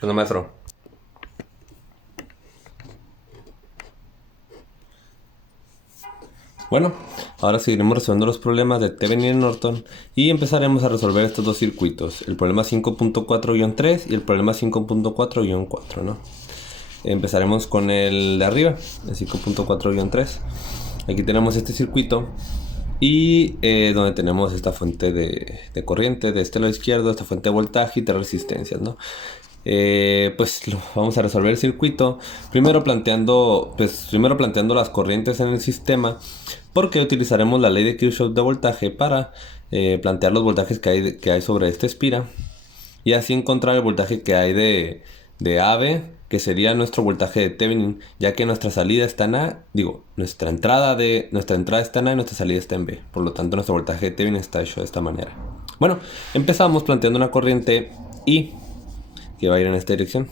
¿Qué onda, maestro? Bueno, ahora seguiremos resolviendo los problemas de Thevenin y Norton y empezaremos a resolver estos dos circuitos, el problema 5.4-3 y el problema 5.4-4, ¿no? Empezaremos con el de arriba, el 5.4-3. Aquí tenemos este circuito y donde tenemos esta fuente de corriente de este lado izquierdo, esta fuente de voltaje y de resistencias, ¿no? Pues vamos a resolver el circuito primero planteando las corrientes en el sistema, porque utilizaremos la ley de Kirchhoff de voltaje para plantear los voltajes que hay sobre esta espira y así encontrar el voltaje que hay de AB, que sería nuestro voltaje de Thevenin, ya que nuestra salida está en A, nuestra entrada está en A y nuestra salida está en B. Por lo tanto, nuestro voltaje de Thevenin está hecho de esta manera. Bueno, empezamos planteando una corriente I que va a ir en esta dirección.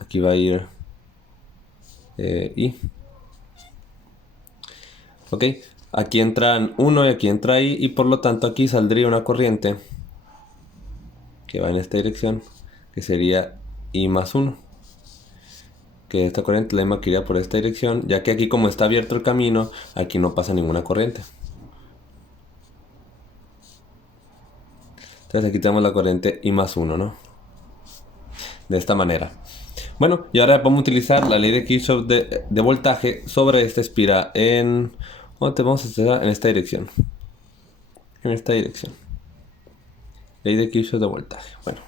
Aquí va a ir I. Ok, aquí entran 1 y aquí entra I, y por lo tanto aquí saldría una corriente que va en esta dirección, que sería I más 1. Que esta corriente la misma que iría por esta dirección, ya que aquí, como está abierto el camino, aquí no pasa ninguna corriente. Entonces aquí tenemos la corriente I más 1, ¿no? De esta manera. Bueno, y ahora vamos a utilizar la ley de Kirchhoff de voltaje sobre esta espira en... Vamos a hacer en esta dirección. En esta dirección. Ley de Kirchhoff de voltaje. Bueno,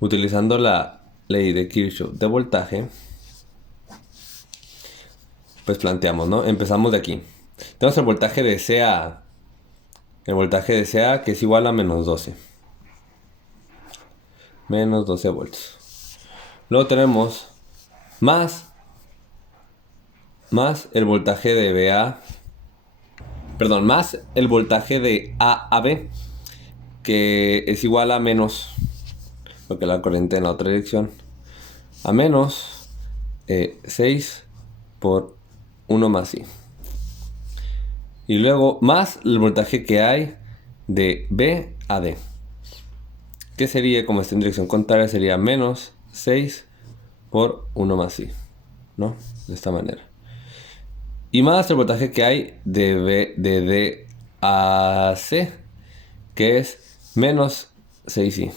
utilizando la ley de Kirchhoff de voltaje, pues planteamos, ¿no? Empezamos de aquí. Tenemos el voltaje de CA. El voltaje de CA, que es igual a menos 12. Menos 12 voltios. Luego tenemos más el voltaje de BA. Perdón, más el voltaje de A a B, que es igual a menos, porque la corriente en la otra dirección, a menos 6 por 1 más I. Y luego más el voltaje que hay de B a D, que sería, como está en dirección contraria, sería menos 6 por 1 más I, ¿no? De esta manera. Y más el voltaje que hay de D a C, que es menos 6i.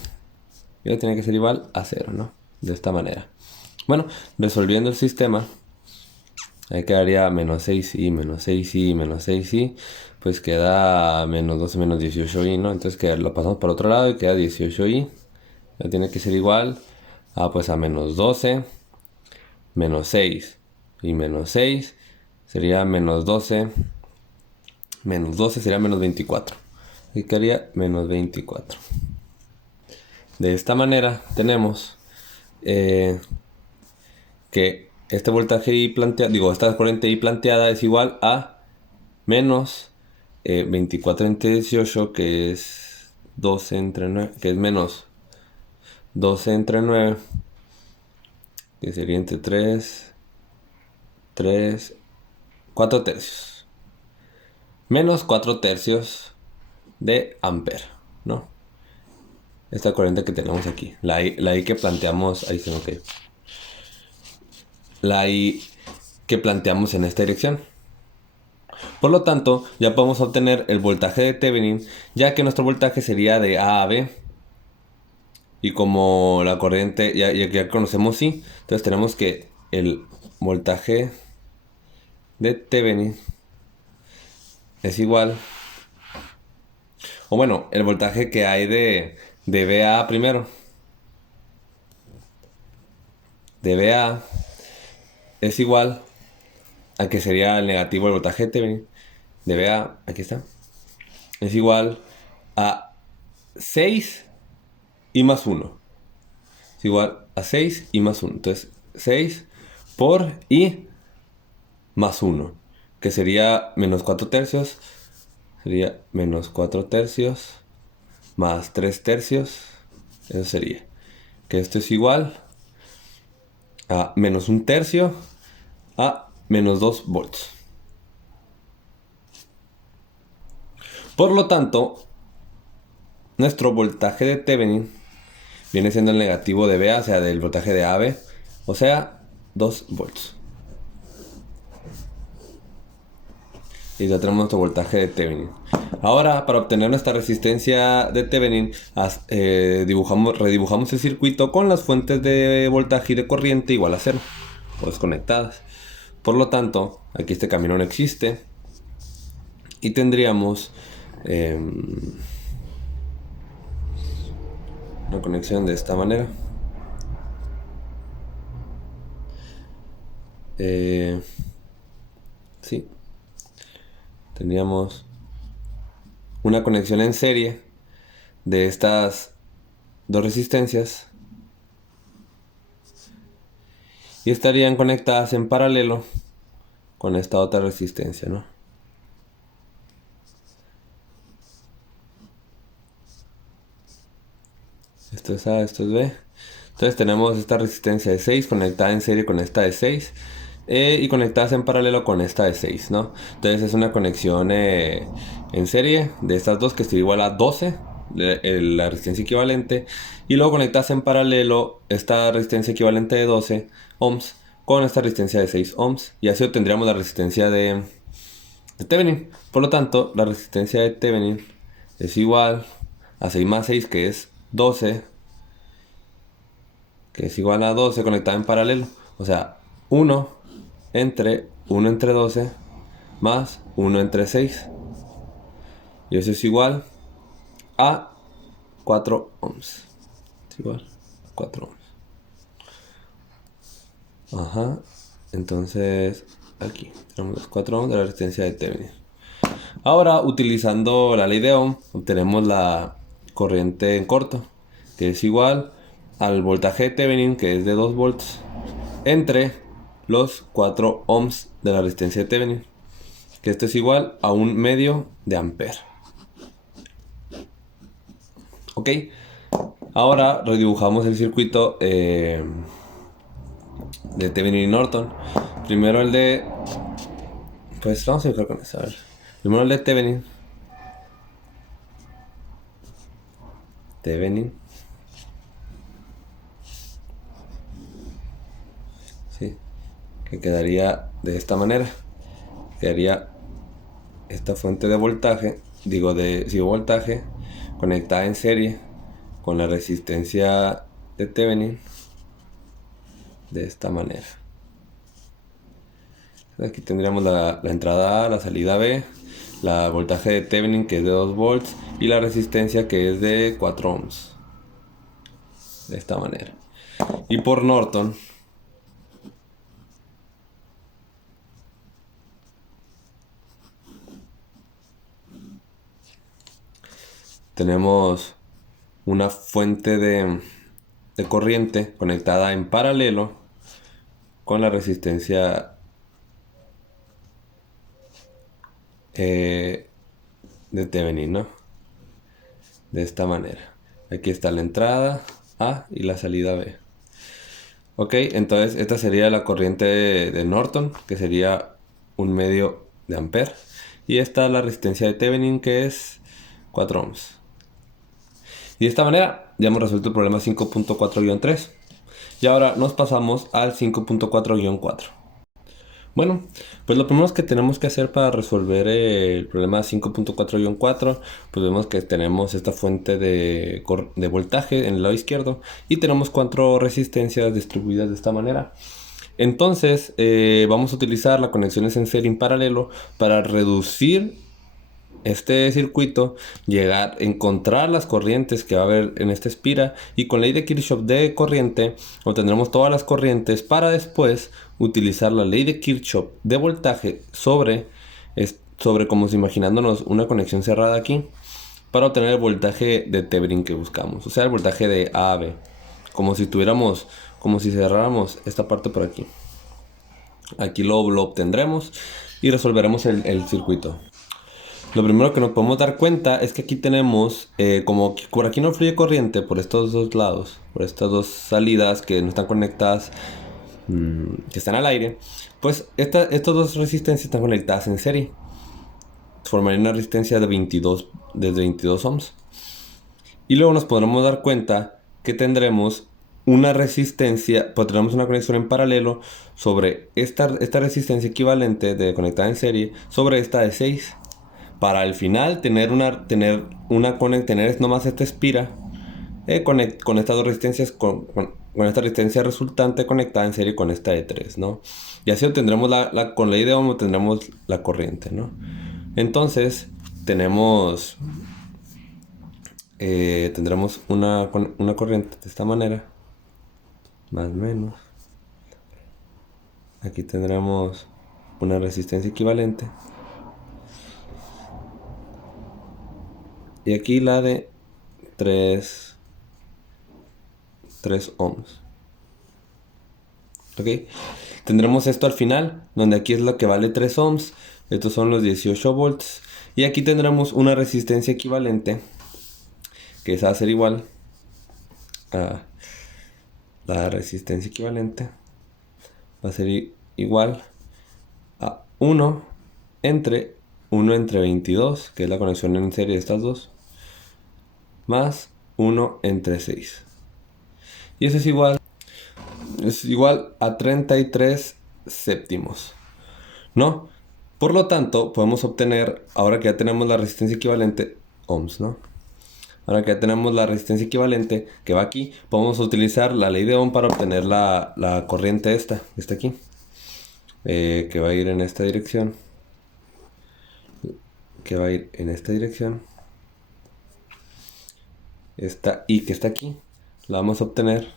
Y tiene que ser igual a 0, ¿no? De esta manera. Bueno, resolviendo el sistema, ahí quedaría menos 6i, menos 6i, menos 6i. Pues queda menos 12 menos 18i, ¿no? Entonces lo pasamos por otro lado y queda 18i. Ya tiene que ser igual a, pues, a menos 12, menos 6 y menos 6. Sería menos 12. Menos 12 sería menos 24. Y quedaría menos 24. De esta manera tenemos que este voltaje I planteado, esta corriente I planteada es igual a menos 24 entre 18, que es 12 entre 9, que es menos 12 entre 9, que sería entre 4 tercios. Menos 4 tercios de ampere, ¿no? Esta corriente que tenemos aquí, la I que planteamos, ahí se me cae. La I que planteamos en esta dirección. Por lo tanto, ya podemos obtener el voltaje de Thevenin, ya que nuestro voltaje sería de A a B. Y como la corriente ya conocemos I, entonces tenemos que el voltaje de Thevenin es igual, o bueno, el voltaje que hay de BA primero. De BA es igual a que sería el negativo del voltaje de Thevenin. De BA, aquí está, es igual a 6 y más 1. Es igual a 6 y más 1. Entonces, 6 por I más 1, que sería menos 4 tercios. Sería menos 4 tercios más 3 tercios. Eso sería que esto es igual a menos 1 tercio a menos 2 volts. Por lo tanto, nuestro voltaje de Thevenin viene siendo el negativo de VA, o sea, del voltaje de AB, o sea, 2 volts. Y ya tenemos nuestro voltaje de Thevenin. Ahora, para obtener nuestra resistencia de Thevenin, redibujamos el circuito con las fuentes de voltaje y de corriente igual a 0, o desconectadas. Por lo tanto, aquí este camino no existe. Y tendríamos una conexión de esta manera. Sí. Tendríamos una conexión en serie de estas dos resistencias. Y estarían conectadas en paralelo con esta otra resistencia, ¿no? Esto es A, esto es B. Entonces tenemos esta resistencia de 6 conectada en serie con esta de 6 y conectadas en paralelo con esta de 6, ¿no? Entonces es una conexión en serie de estas dos que es igual a 12, la resistencia equivalente, y luego conectadas en paralelo esta resistencia equivalente de 12 ohms con esta resistencia de 6 ohms, y así obtendríamos la resistencia de Thevenin. Por lo tanto, la resistencia de Thevenin es igual a 6 más 6, que es 12, que es igual a 12 conectada en paralelo. O sea, 1 entre 12 más 1 entre 6. Y eso es igual a 4 ohms. Es igual a 4 ohms. Ajá. Entonces, aquí tenemos los 4 ohms de la resistencia de Thevenin. Ahora, utilizando la ley de Ohm, obtenemos la corriente en corto, que es igual al voltaje de Thevenin, que es de 2 volts, entre los 4 ohms de la resistencia de Thevenin, que esto es igual a 1/2 de ampere. Ok, ahora redibujamos el circuito de Thevenin y Norton. Primero el de... Pues vamos a dibujar con eso, a ver. Primero el de Thevenin. Sí, que quedaría de esta manera. Quedaría esta fuente de voltaje, voltaje, conectada en serie con la resistencia de Thevenin de esta manera. Aquí tendríamos la entrada A, la salida B, la voltaje de Thevenin, que es de 2 volts, y la resistencia, que es de 4 ohms. De esta manera. Y por Norton tenemos una fuente de corriente conectada en paralelo con la resistencia de Thevenin, ¿no? De esta manera. Aquí está la entrada A y la salida B. Ok, entonces esta sería la corriente de Norton, que sería 1/2 de ampere. Y esta es la resistencia de Thevenin, que es 4 ohms. Y de esta manera ya hemos resuelto el problema 5.4-3. Y ahora nos pasamos al 5.4-4. Bueno, pues lo primero que tenemos que hacer para resolver el problema 5.4-4, pues vemos que tenemos esta fuente de voltaje en el lado izquierdo y tenemos 4 resistencias distribuidas de esta manera. Entonces vamos a utilizar las conexiones en serie en paralelo para reducir este circuito, encontrar las corrientes que va a haber en esta espira, y con ley de Kirchhoff de corriente obtendremos todas las corrientes para después utilizar la ley de Kirchhoff de voltaje sobre como si imaginándonos una conexión cerrada aquí, para obtener el voltaje de Thevenin que buscamos, o sea, el voltaje de A a B, como si cerráramos esta parte por aquí. Aquí lo obtendremos y resolveremos el circuito. Lo primero que nos podemos dar cuenta es que aquí tenemos, como por aquí no fluye corriente por estos dos lados, por estas dos salidas que no están conectadas, que están al aire, pues estas dos resistencias están conectadas en serie. Formaría una resistencia de 22 ohms. Y luego nos podremos dar cuenta que tendremos una resistencia, pues tenemos una conexión en paralelo sobre esta resistencia equivalente de conectada en serie sobre esta de 6. Para al final tener nomás esta espira con estas dos resistencias, con esta resistencia resultante conectada en serie con esta de 3, ¿no? Y así obtendremos con ley de Ohm obtendremos la corriente, ¿no? Entonces tendremos una corriente de esta manera, más o menos. Aquí tendremos una resistencia equivalente. Y aquí la de 3 ohms. ¿Ok? Tendremos esto al final, donde aquí es lo que vale 3 ohms. Estos son los 18 volts. Y aquí tendremos una resistencia equivalente, que esa va a ser igual a la resistencia equivalente. Va a ser igual a 1 entre 22, que es la conexión en serie de estas dos, más 1 entre 6. Y eso es igual a 33 séptimos, ¿no? Por lo tanto, podemos obtener, ahora que ya tenemos la resistencia equivalente, ohms, ¿no? Ahora que ya tenemos la resistencia equivalente que va aquí, podemos utilizar la ley de Ohm para obtener la corriente esta, que está aquí, que va a ir en esta dirección, esta y que está aquí, la vamos a obtener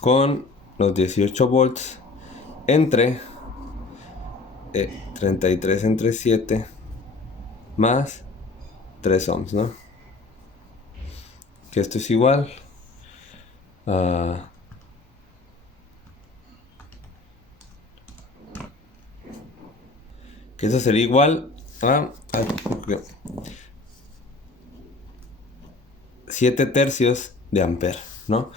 con los 18 volts entre 33 entre 7 más 3 ohms, ¿no? Que esto es igual a que eso sería igual a 7 tercios de ampere, ¿no?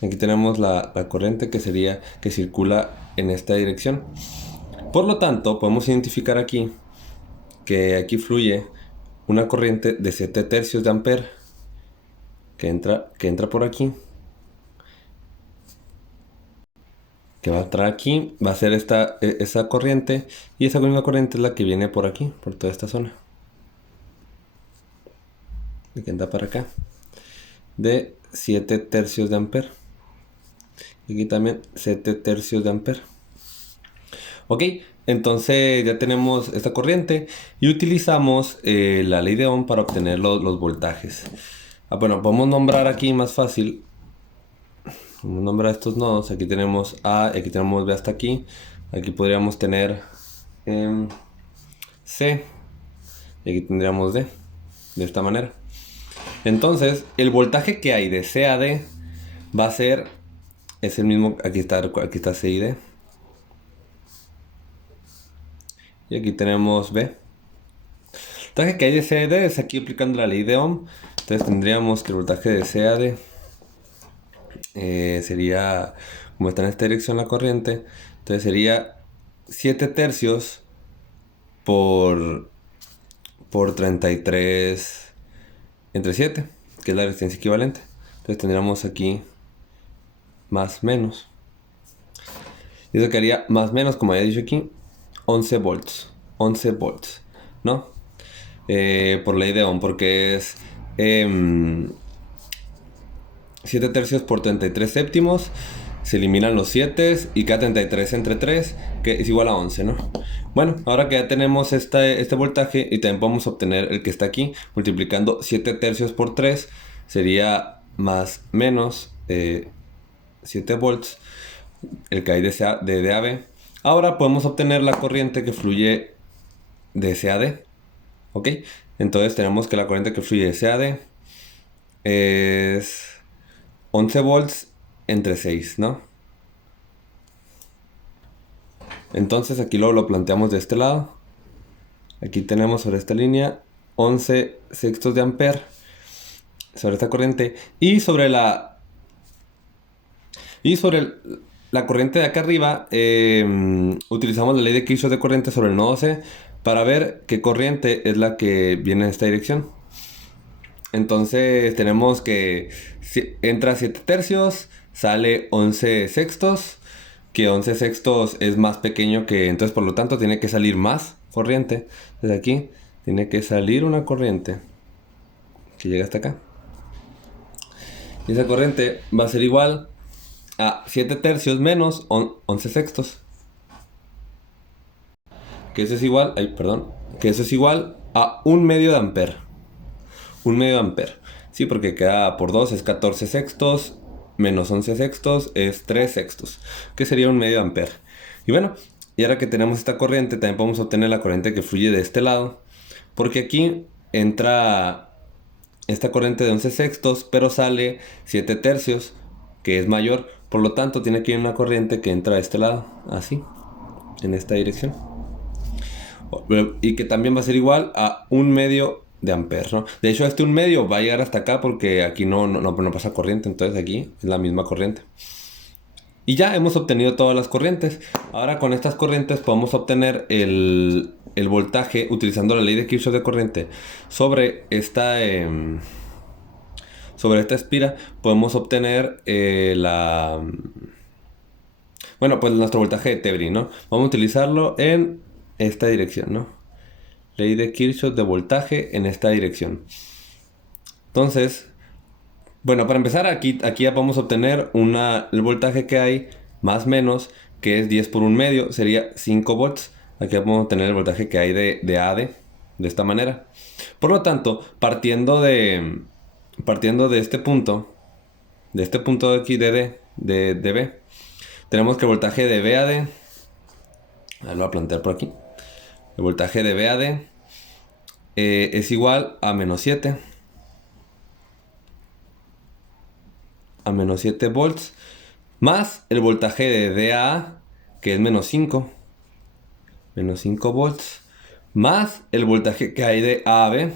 Aquí tenemos la corriente que circula en esta dirección. Por lo tanto, podemos identificar aquí que aquí fluye una corriente de 7 tercios de ampere que entra por aquí, que va a entrar aquí, va a ser esa corriente, y esa misma corriente es la que viene por aquí, por toda esta zona, y que entra para acá, de 7 tercios de ampere. Y aquí también 7 tercios de ampere. Ok, entonces ya tenemos esta corriente y utilizamos la ley de Ohm para obtener los voltajes. Bueno, podemos nombrar aquí más fácil. Vamos a nombrar estos nodos. Aquí tenemos A, aquí tenemos B hasta aquí. Aquí podríamos tener C. Y aquí tendríamos D. De esta manera. Entonces, el voltaje que hay de C a D va a ser, es el mismo, aquí está C y D. Y aquí tenemos B. El voltaje que hay de C a D es aquí aplicando la ley de Ohm. Entonces tendríamos que el voltaje de C a D sería, como está en esta dirección la corriente, entonces sería 7 tercios por 33 entre 7, que es la resistencia equivalente. Entonces tendríamos aquí más menos. Y eso quedaría más menos, como había dicho aquí, 11 volts. 11 volts, ¿no? Por ley de Ohm, porque es 7 tercios por 33 séptimos. Se eliminan los 7 y queda 33 entre 3, que es igual a 11, ¿no? Bueno, ahora que ya tenemos este voltaje y también podemos obtener el que está aquí, multiplicando 7 tercios por 3, sería más menos 7 volts, el que hay de D a B. Ahora podemos obtener la corriente que fluye de C a D, ¿ok? Entonces tenemos que la corriente que fluye de C a D es 11 volts entre 6, ¿no? Entonces aquí lo planteamos de este lado. Aquí tenemos sobre esta línea 11 sextos de ampere sobre esta corriente, y sobre la corriente de acá arriba utilizamos la ley de Kirchhoff de corriente sobre el nodo C para ver qué corriente es la que viene en esta dirección. Entonces tenemos que entra 7 tercios, sale 11 sextos, que 11 sextos es más pequeño que, entonces por lo tanto tiene que salir más corriente. Desde aquí tiene que salir una corriente que llega hasta acá. Y esa corriente va a ser igual a 7 tercios menos 11 sextos. Que eso es igual, que eso es igual a 1 medio de ampere. 1 medio de ampere. Sí, porque queda por 2 es 14 sextos, menos 11 sextos es 3 sextos, que sería 1 medio de ampere. Y bueno, y ahora que tenemos esta corriente, también podemos obtener la corriente que fluye de este lado, porque aquí entra esta corriente de 11 sextos, pero sale 7 tercios, que es mayor, por lo tanto tiene que ir una corriente que entra de este lado, así, en esta dirección. Y que también va a ser igual a 1 medio de ampere, ¿no? De hecho, este 1 medio va a llegar hasta acá porque aquí no pasa corriente, entonces aquí es la misma corriente. Y ya hemos obtenido todas las corrientes. Ahora con estas corrientes podemos obtener el voltaje utilizando la ley de Kirchhoff de corriente sobre sobre esta espira. Podemos obtener bueno, pues nuestro voltaje de Thevenin, ¿no? Vamos a utilizarlo en esta dirección, ¿no? Ley de Kirchhoff de voltaje en esta dirección. Entonces, bueno, para empezar aquí ya vamos a obtener el voltaje que hay más menos, que es 10 por 1 medio, sería 5 volts. Aquí vamos a obtener el voltaje que hay de AD, de esta manera. Por lo tanto, partiendo de este punto de aquí de B, tenemos que el voltaje de VAD, lo voy a plantear por aquí, el voltaje de VAD es igual a menos 7 volts más el voltaje de DA, que es menos 5 volts, más el voltaje que hay de AB,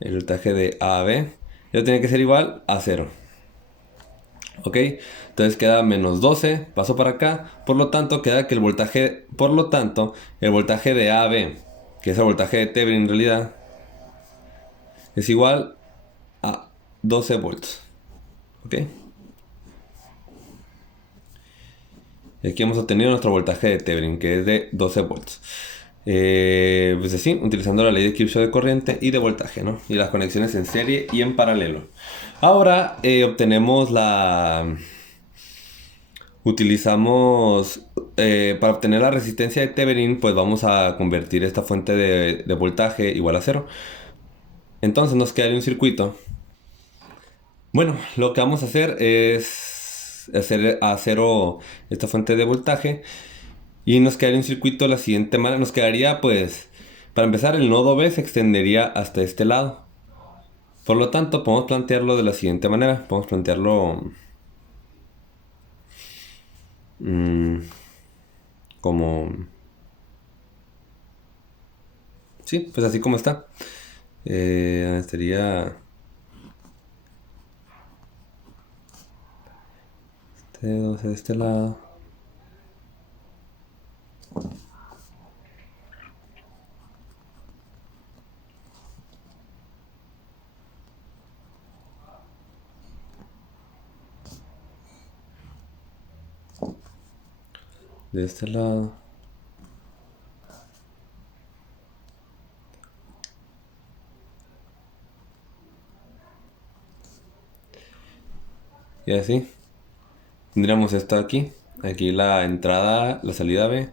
el voltaje de AB, ya tiene que ser igual a 0. ¿Ok? Entonces queda menos 12, paso para acá, por lo tanto queda que el voltaje de AB, que es el voltaje de Thevenin en realidad, es igual a 12 volts. ¿Ok? Y aquí hemos obtenido nuestro voltaje de Thevenin, que es de 12 volts. Pues así, utilizando la ley de Kirchhoff de corriente y de voltaje, ¿no? Y las conexiones en serie y en paralelo. Ahora para obtener la resistencia de Thevenin, pues vamos a convertir esta fuente de voltaje igual a 0. Entonces nos quedaría un circuito. Bueno, lo que vamos a hacer es hacer a 0 esta fuente de voltaje. Y nos quedaría un circuito de la siguiente manera. Nos quedaría, pues, para empezar, el nodo B se extendería hasta este lado. Por lo tanto, podemos plantearlo de la siguiente manera. Podemos plantearlo como... Sí, pues así como está. Estaría... de este lado. De este lado. Y así. Tendríamos esto aquí. Aquí la entrada, la salida B.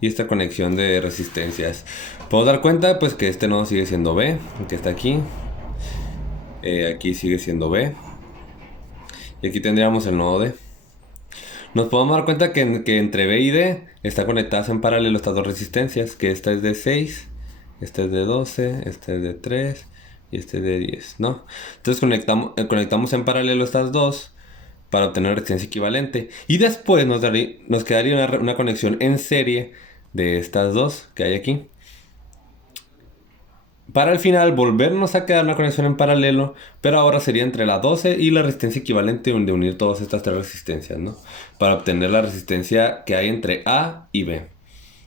Y esta conexión de resistencias. Podemos dar cuenta pues que este nodo sigue siendo B, que está aquí. Aquí sigue siendo B. Y aquí tendríamos el nodo D. Nos podemos dar cuenta que entre B y D están conectadas en paralelo estas dos resistencias, que esta es de 6, esta es de 12, esta es de 3 y esta es de 10, ¿no? Entonces conectamos en paralelo estas dos para obtener resistencia equivalente. Y después nos quedaría una conexión en serie de estas dos que hay aquí. Para al final volvernos a quedar una conexión en paralelo, pero ahora sería entre la 12 y la resistencia equivalente de unir todas estas tres resistencias, ¿no? Para obtener la resistencia que hay entre A y B.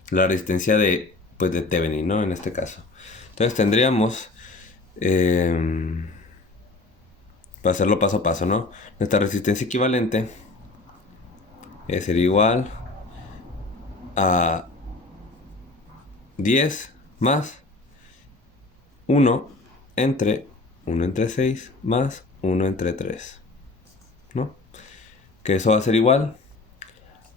La resistencia de Thevenin, ¿no? En este caso. Entonces tendríamos Para hacerlo paso a paso, ¿no? Nuestra resistencia equivalente sería igual a 10 más 1 entre 6 más 1 entre 3, ¿no? Que eso va a ser igual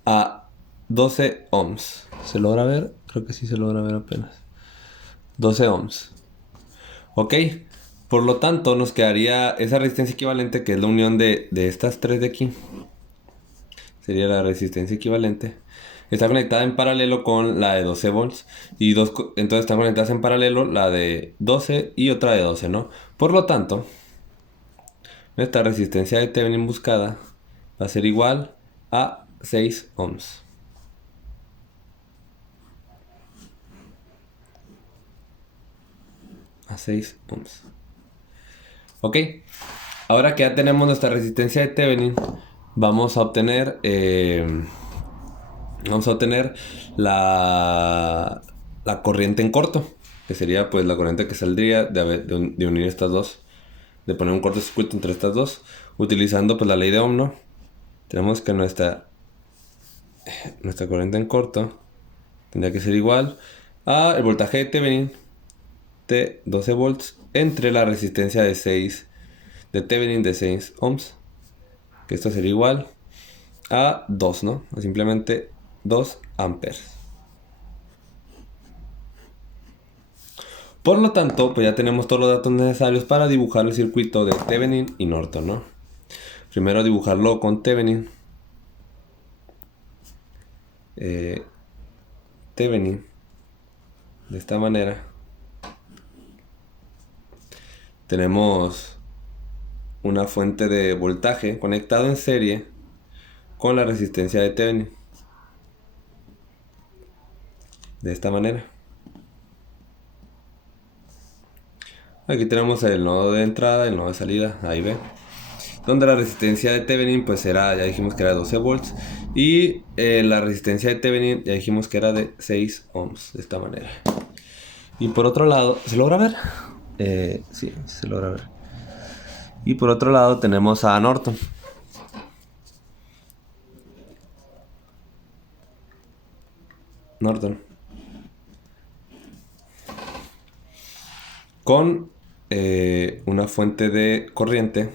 a 12 ohms. ¿Se logra ver? Creo que sí se logra ver apenas. 12 ohms. Ok. Por lo tanto, nos quedaría esa resistencia equivalente, que es la unión de estas tres de aquí. Sería la resistencia equivalente. Está conectada en paralelo con la de 12 volts. Y entonces están conectadas en paralelo la de 12 y otra de 12, ¿no? Por lo tanto, nuestra resistencia de Thevenin buscada va a ser igual a 6 ohms. A 6 ohms. Ok. Ahora que ya tenemos nuestra resistencia de Thevenin, vamos a obtener la corriente en corto, que sería pues la corriente que saldría de unir estas dos, de poner un cortocircuito entre estas dos, utilizando pues la ley de Ohm, ¿no? Tenemos que nuestra corriente en corto tendría que ser igual a el voltaje de Thevenin de 12 volts entre la resistencia de Thevenin de 6 ohms, que esto sería igual a 2, ¿no? Simplemente 2 amperes. Por lo tanto, pues ya tenemos todos los datos necesarios para dibujar el circuito de Thevenin y Norton, ¿no? Primero dibujarlo con Thevenin. Thevenin de esta manera. Tenemos una fuente de voltaje conectado en serie con la resistencia de Thevenin. De esta manera. Aquí tenemos el nodo de entrada, el nodo de salida, ahí ve. Donde la resistencia de Thevenin pues era, ya dijimos que era 12 volts. Y la resistencia de Thevenin ya dijimos que era de 6 ohms, de esta manera. Y por otro lado, ¿se logra ver? Sí, se logra ver. Y por otro lado tenemos a Norton. Con una fuente de corriente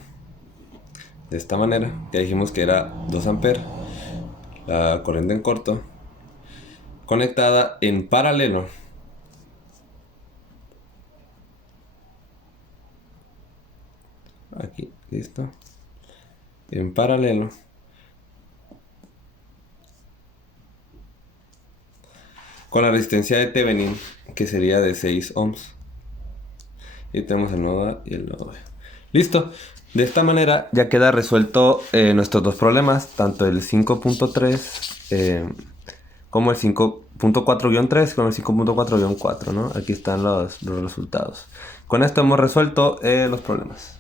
de esta manera. Ya dijimos que era 2 amperes. La corriente en corto. Conectada en paralelo. Aquí, listo. En paralelo. Con la resistencia de Thevenin, que sería de 6 ohms. Y tenemos el nodo A y el nodo B. Listo. De esta manera ya queda resuelto nuestros dos problemas, tanto el 5.3 como el 5.4-3 como el 5.4-4, ¿no? Aquí están los resultados. Con esto hemos resuelto los problemas.